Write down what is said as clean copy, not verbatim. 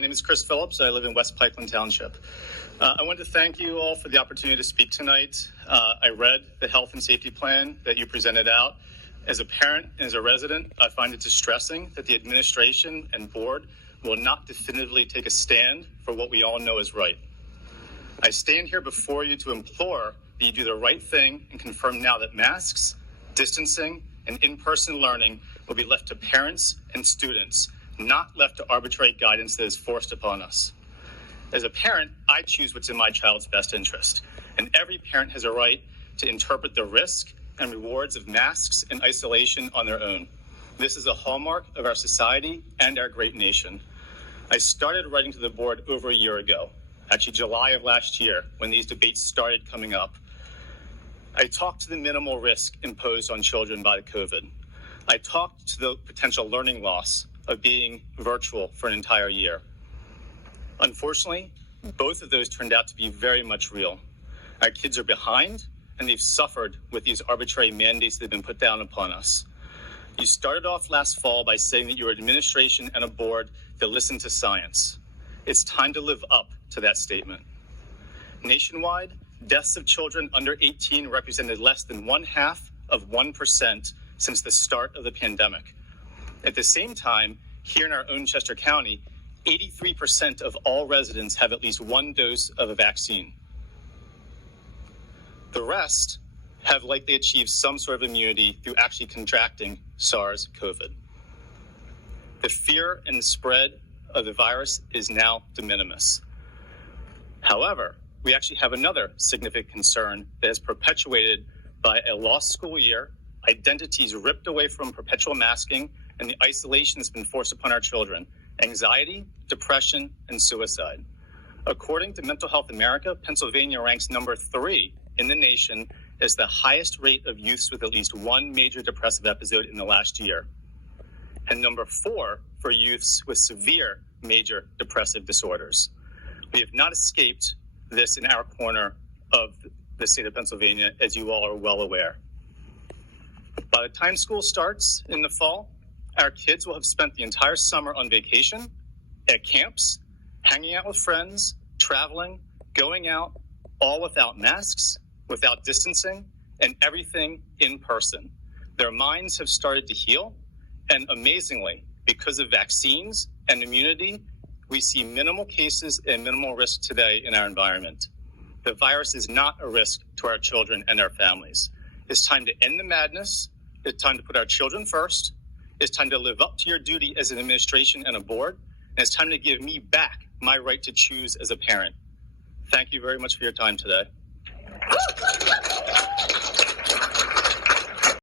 My name is Chris Phillips. I live in West Pikeland Township. I want to thank you all for the opportunity to speak tonight. I read the health and safety plan that you presented out. As a parent and as a resident, I find it distressing that the administration and board will not definitively take a stand for what we all know is right. I stand here before you to implore that you do the right thing and confirm now that masks, distancing, and in-person learning will be left to parents and students, not left to arbitrary guidance that is forced upon us. As a parent, I choose what's in my child's best interest, and every parent has a right to interpret the risk and rewards of masks and isolation on their own. This is a hallmark of our society and our great nation. I started writing to the board over a year ago, actually July of last year, when these debates started coming up. I talked to the minimal risk imposed on children by COVID. I talked to the potential learning loss of being virtual for an entire year. Unfortunately, both of those turned out to be very much real. Our kids are behind, and they've suffered with these arbitrary mandates that have been put down upon us. You started off last fall by saying that you're an administration and a board that listen to science. It's time to live up to that statement. Nationwide, deaths of children under 18 represented less than 0.5% since the start of the pandemic. At the same time, here in our own Chester County, 83% of all residents have at least one dose of a vaccine. The rest have likely achieved some sort of immunity through actually contracting SARS-CoV. The fear and the spread of the virus is now de minimis. However, we actually have another significant concern that is perpetuated by a lost school year, identities ripped away from perpetual masking, and the isolation that's been forced upon our children: anxiety, depression, and suicide. According to Mental Health America, Pennsylvania ranks number 3 in the nation as the highest rate of youths with at least one major depressive episode in the last year, and number 4 for youths with severe major depressive disorders. We have not escaped this in our corner of the state of Pennsylvania, as you all are well aware. By the time school starts in the fall, our kids will have spent the entire summer on vacation, at camps, hanging out with friends, traveling, going out, all without masks, without distancing, and everything in person. Their minds have started to heal, and amazingly, because of vaccines and immunity, we see minimal cases and minimal risk today in our environment. The virus is not a risk to our children and our families. It's time to end the madness. It's time to put our children first. It's time to live up to your duty as an administration and a board. And it's time to give me back my right to choose as a parent. Thank you very much for your time today.